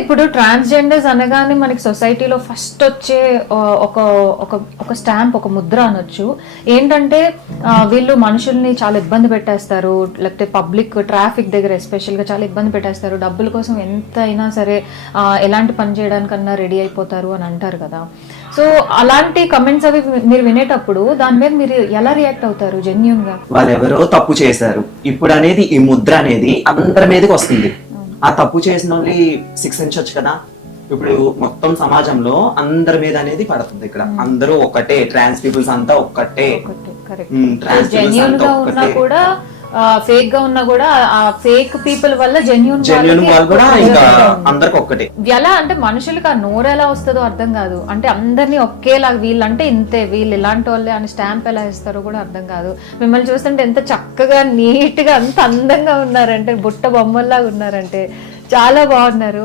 ఇప్పుడు ట్రాన్స్జెండర్స్ అనగానే మనకి సొసైటీలో ఫస్ట్ వచ్చే ఒక ఒక ఒక స్టాంప్, ఒక ముద్ర అనొచ్చు. ఏంటంటే వీళ్ళు మనుషుల్ని చాలా ఇబ్బంది పెట్టేస్తారు, లేకపోతే పబ్లిక్ ట్రాఫిక్ దగ్గర ఎస్పెషల్గా చాలా ఇబ్బంది పెట్టేస్తారు, డబ్బుల కోసం ఎంత అయినా సరే ఎలాంటి పని చేయడానికన్నా రెడీ అయిపోతారు అని అంటారు కదా. సో అలాంటి కమెంట్స్ అవి మీరు వినేటప్పుడు దాని మీద మీరు ఎలా రియాక్ట్ అవుతారు జెన్యూన్ గా? వాళ్ళు ఎవరో తప్పు చేశారు ఇప్పుడు అనేది ఈ ముద్ర అనేది అందరి మీదకి వస్తుంది. ఆ తప్పు చేసిన వాళ్ళు శిక్షించవచ్చు కదా. ఇప్పుడు మొత్తం సమాజంలో అందరి మీద అనేది పడుతుంది. ఇక్కడ అందరూ ఒకటే, ట్రాన్స్ పీపుల్స్ అంతా ఒక్కటే. జెన్యూన్ గా ఉన్నా కూడా ఫేక్ గా ఉన్నా కూడా ఆ ఫేక్ పీపుల్ వల్ల జెన్యూన్ వాళ్ళు కూడా ఇంకా అందరికి ఒక్కటే. ఎలా అంటే మనుషులకి ఆ నోరు ఎలా వస్తుందో అర్థం కాదు. అంటే అందరినీ ఒకేలాగా వీళ్ళంటే ఇంతే, వీళ్ళు ఇలాంటి వాళ్ళే అని స్టాంప్ ఎలా ఇస్తారో కూడా అర్థం కాదు. మిమ్మల్ని చూస్తుంటే ఎంత చక్కగా నీట్ గా అంత అందంగా ఉన్నారంటే, బుట్ట బొమ్మల్లాగా ఉన్నారంటే, చాలా బాగున్నారు.